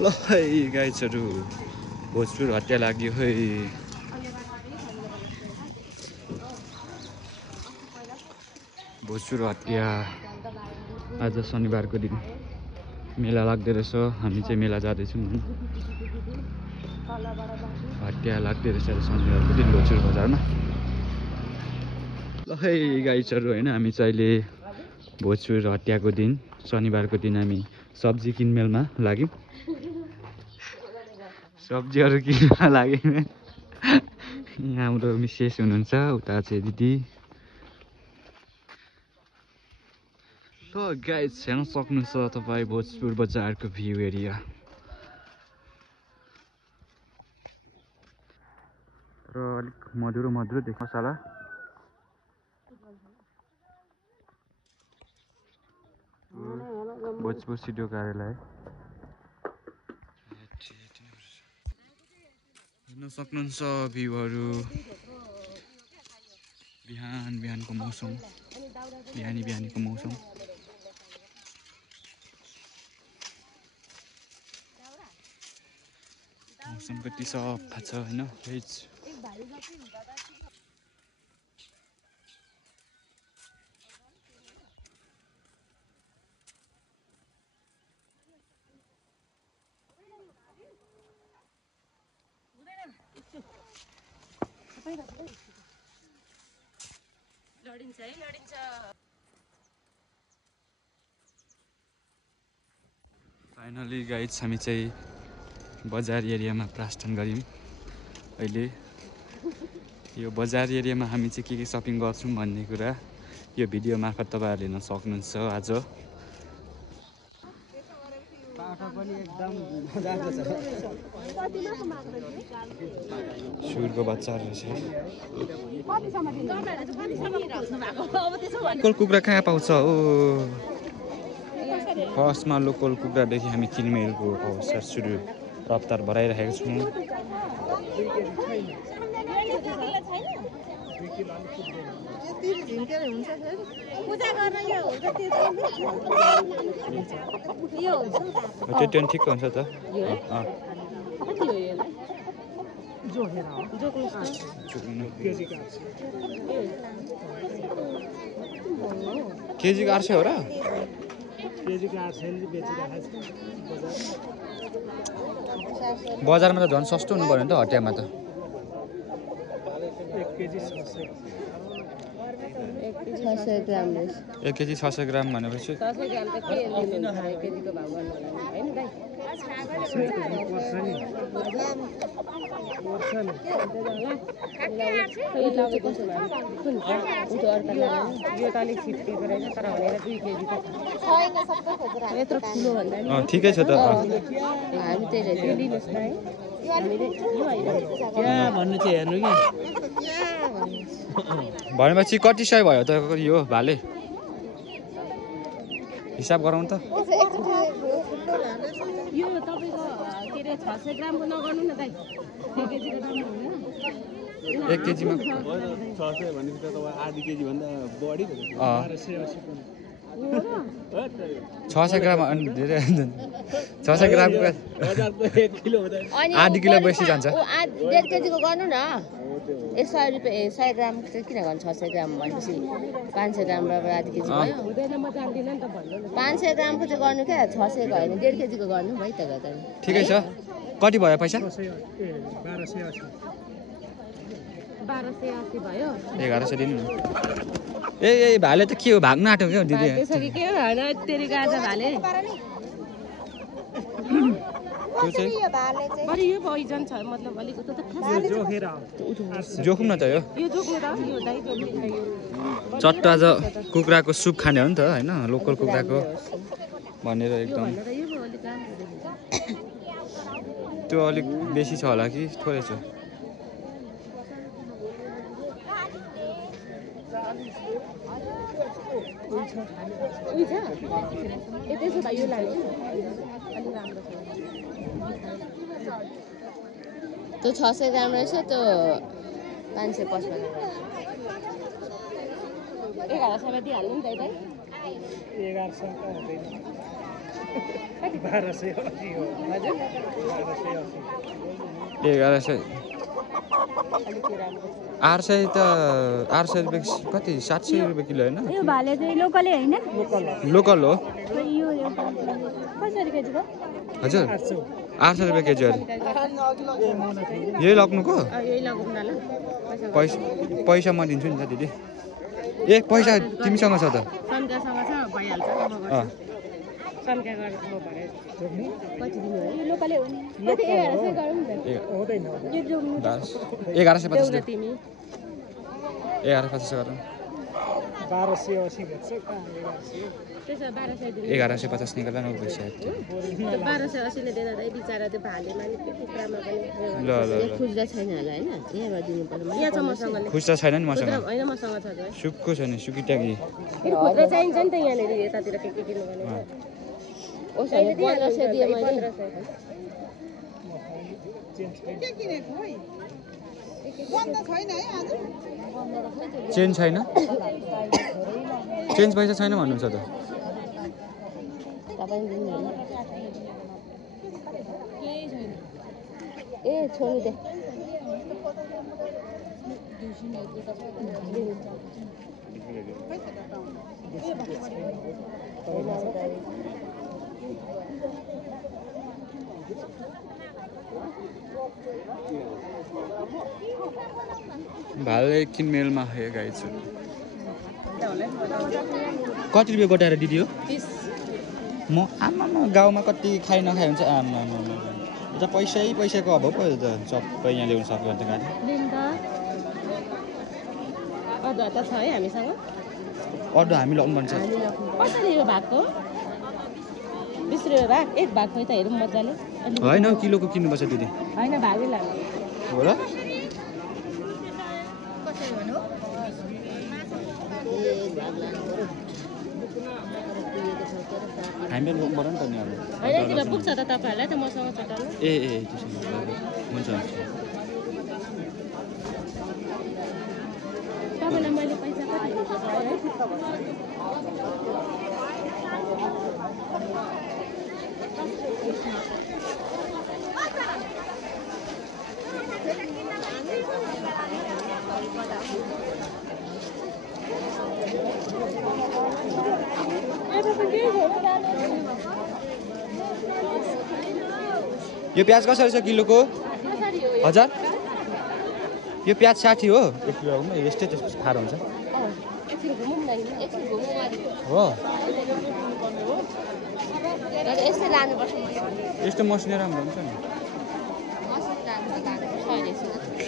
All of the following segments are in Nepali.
ल है गाइजहरू भोजपुर हत्या लाग्यो है। भोजपुर हत्या आज शनिबारको दिन मेला लाग्दो रहेछ। हामी चाहिँ मेला जाँदैछौँ। हत्या लाग्दो रहेछ शनिबारको दिन भोजपुर बजारमा। ल है गाइजहरू होइन, हामी चाहिँ अहिले भोजपुर हत्याको दिन शनिबारको दिन हामी सब्जी किनमेलमा लाग्यौँ। सब्जीहरू किन्न लाग्यौँ। यहाँ हाम्रो मिसेस हुनुहुन्छ, उता चाहिँ दिदी। ल गाइज हेर्न सक्नुहुन्छ तपाईँ भोजपुर बजारको भ्यू एरिया। र अलिक मधुरो मधुरो देख्छ मसाला। भोजपुर सिडिओ कार्यालय हेर्न सक्नुहुन्छ भ्यूहरू। बिहानको मौसम, बिहानीको मौसम। मौसम कति सफा छ होइन। फाइनली गाइज हामी चाहिँ बजार एरियामा प्रस्थान गऱ्यौँ। अहिले यो बजार एरियामा हामी चाहिँ के सपिङ गर्छौँ भन्ने कुरा यो भिडियो मार्फत तपाईँहरूले हेर्न सक्नुहुन्छ। आज सुरको बच्चाहरू रहेछ। लोकल कुखुरा कहाँ पाउँछ हो? फर्स्टमा लोकल कुखुरादेखि हामी किनमेलको अवसर सुरु रफ्तार बढाइरहेको छौँ। त्यो ठिक हुन्छ त। केजी 800 हो र? बजारमा त झन् सस्तो हुनु पर्यो नि त, हटियामा त। 1 केजी 600 ग्राम भनेपछि 600 ग्राम त के लिनु 1 केजीको भाव गर्नु होला हैन दाइ। ठिकै छ त। हामी त्यही लिनुस् न है। भन्नु चाहिँ हेर्नु कि भनेपछि कति सय भयो त यो भाले? हिसाब गरौँ त। यो तपाईको के रे 600 ग्रामको नगर्नु न दाइ। 1 केजीको दाम हुँदैन। 1 केजीमा 600 भनेपछि त तपाईँ आधी केजी भन्दा बढी भयो। 600 ग्राम अनि धेरै 600 ग्रामको 1 किलो हुँदैन। आधी किलो बेसी जान्छ। 1.5 केजीको गर्नु न। 100 रुपैयाँ 100 ग्राम चाहिँ किन गर्नु? 600 ग्राम भनेपछि 500 ग्राम बराबर आधी केजी भयो। हुँदैन म जान्दिनँ नि त भन्नु। 500 ग्रामको चाहिँ गर्नु क्या, 600 को हैन 1.5 केजीको गर्नु है त गर्दा। ठिकै छ। कति भयो पैसा? 1280 भयो। 1100 दिनु न। ए भाले त के हो, भाग्न आँट्यो क्या दिदी? त्यसरी के हो हैन तेरी गाजा भाले। त्यो चाहिँ बडी यो पोइजन छ मतलब अलिकति त जोखेर जोखौँ न त। यो जोख्नु त यो दाइ जोख्नु। चट्टा आज कुखुराको सुप खाने हो नि त हैन, लोकल कुखुराको भनेर एकदम। त्यो अलिक बेसी छ होला कि थोरै छ? त्यो 600 ग्राम रहेछ, त्यो 555 1100 दिइहाल्नु नि दाइ। 1100 त हुँदैन। 1100 800 त 800 रुपैयाँ कति 700 रुपैयाँ किलो हैन यो भाले चाहिँ लोकलै हैन लोकल हो यो कसरी केजी हो हजुर 800 रुपैयाँ केजी हो यही लग्नुको यही लगौँ न ल पैसा म दिन्छु नि त दिदी ए पैसा तिमीसँग छ त सन्कासँग छ भइहाल्छ म गर्छु सन्का गरेर म भरे कति दिनु हो यो लोकलै हो नि 1100 गरौँ न हुँदैन यो जोग्नु 1150 देऊ तिमी 1150 गरौँ 1280 भेट्छ कहाँ 1100 त्यसो 1200 दिनु 1150 निकाल्दा न पैसा 1280 ले दिँदा त बिचारा त्यो भालेमा नि के कुरामा पनि ल ल यो खुज्दा छैन होला हैन यहाँबाट दिनु पर्छ यहाँ छ मसँग खुस्ता छैन नि मसँग हैन मसँग छ त सुक्को छैन सुकिटाकी फेरि खुद्रा चाहिन्छ नि त यहाँनिर यतातिर के दिनु भने ओस 1500 दिए मैले के किनेको है बन्द छैन है आज चेन्ज छैन चेन्ज पैसा छैन भन्नुहुन्छ त तपाईं दिनु ए छोड्नु दे भाले किनमेलमा हे गाई छु कति रुपियाँ गोटाएर दिदी हो 30 म आमा गाउँमा कति खाइ नखाइ हुन्छ आमा त पैसाको अभाव पो त सबै यहाँ ल्याउन सक्यो भने त गाडी दिन त अदुवा त छ है हामीसँग अड्डो हामी लग्नुपर्छ कसरी यो भागको 20 रुपियाँ भाग एक भाग खै त हेरौँ मजाले होइन किलोको किन्नुपर्छ दिदी होइन भागै लाग्यो हो र कसरी भन्नु हामी लग्नु पर्यो नि त नि अब होइन किलो पुग्छ त तपाईँहरूलाई त मसँग छ त ए त्यसो हुन्छ तपाईँलाई मैले पैसा कति दिएको छ है यो प्याज कसरी छ किलोको 1000 यो प्याज 60 हो 1 किलोमा यस्तै त्यस्तो फार हुन्छ हो यस्तै लानुपर्छ यस्तो मसिनो राम्रो हुन्छ नि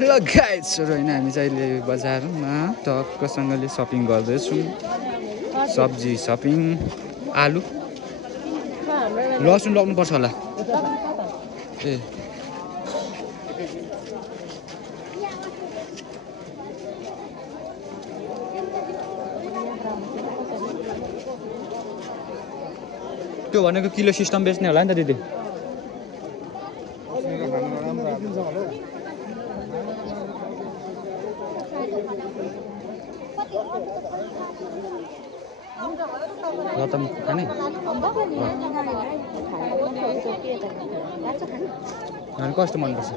ल गाइजहरु हैन हामी चाहिँ अहिले बजारमा टक्कसँगले सपिङ गर्दैछौँ सब्जी सपिङ आलु लसुन लग्नुपर्छ होला ए त्यो भनेको किलो सिस्टम बेच्ने होला नि त दिदी लतम खाने कस्तो मनपर्छ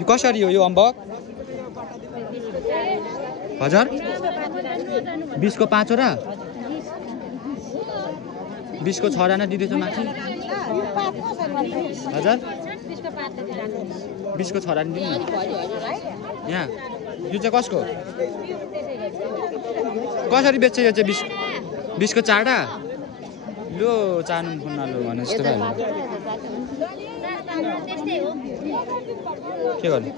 यो कसरी हो यो अम्बक 1000 20 को 5 वटा 20 को 6 राना दिँदैछ माथि 1000 20 को 6 राना दिनु यहाँ यो चाहिँ कसको कसरी बेच्छ यो चाहिँ 20 को 4 टा लो चानु फुन्नालो भने जस्तो भयो के गर्ने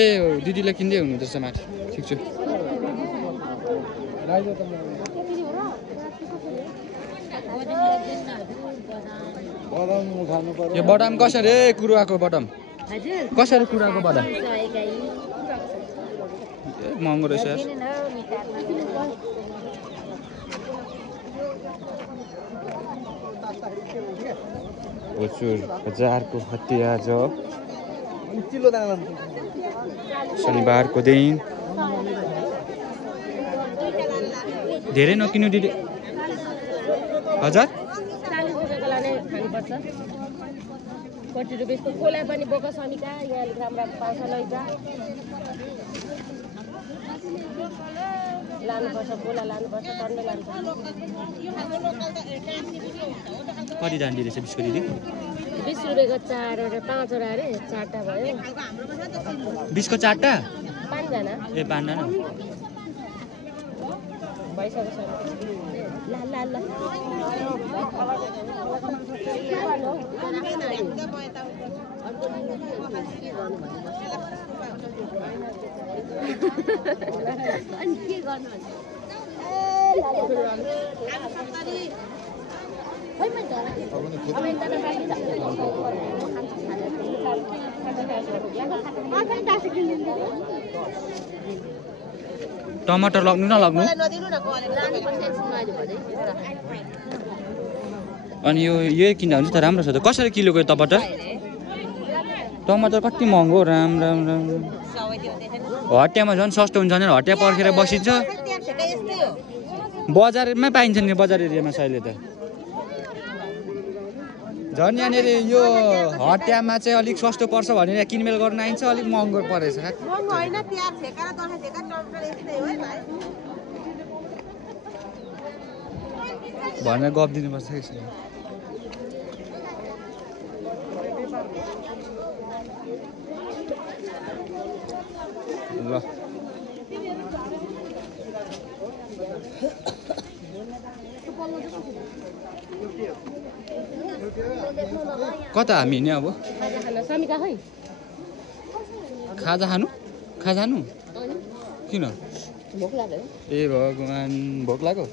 ए दिदीलाई किन्दै हुनु त्यसो माथि ठिक छ यो बदाम कसरी कुरुवाको बदाम कसरी कुरुवाको बदाम महँगो रहेछ प्रचुर बजारको हत्या आज शनिबारको दिन धेरै नकिन्नु दिदी 1000 40 रुपियाँको लाने खानुपर्छ 40 रुपियाँको कोला पनि बोका समिका यहाँ राम्रो पाउँछ लैजा लानुपर्छ कोला लानुपर्छ टन्डे लानुपर्छ कति दाम दिदैछ बिस्कुट दिदी 20 रुपियाँको 4 वटा 5 वटा अरे 4टा भयो 20 को 4टा 5 जना ए 5 जना भइसक्यो ला ला ला अनि के गर्नु टमाटर लाग्नु नलाग्नु अनि यो किन्दा हुन्छ त राम्रो छ त कसरी किलोको यो टमाटर कति महँगो राम राम राम हटियामा झन् सस्तो हुन्छ नि हटिया पर्खेर बसिन्छ बजारमा पाइन्छ नि बजार एरियामा अहिले त झन् यहाँनिर यो हटियामा चाहिँ अलिक सस्तो पर्छ भनेर किनमेल गर्न आइन्छ अलिक महँगो परेछ भनेर गफ दिनुपर्छ यसले ल कता हामी नि अब खाजा खानु किन ए भगवान् भोक लाग्यो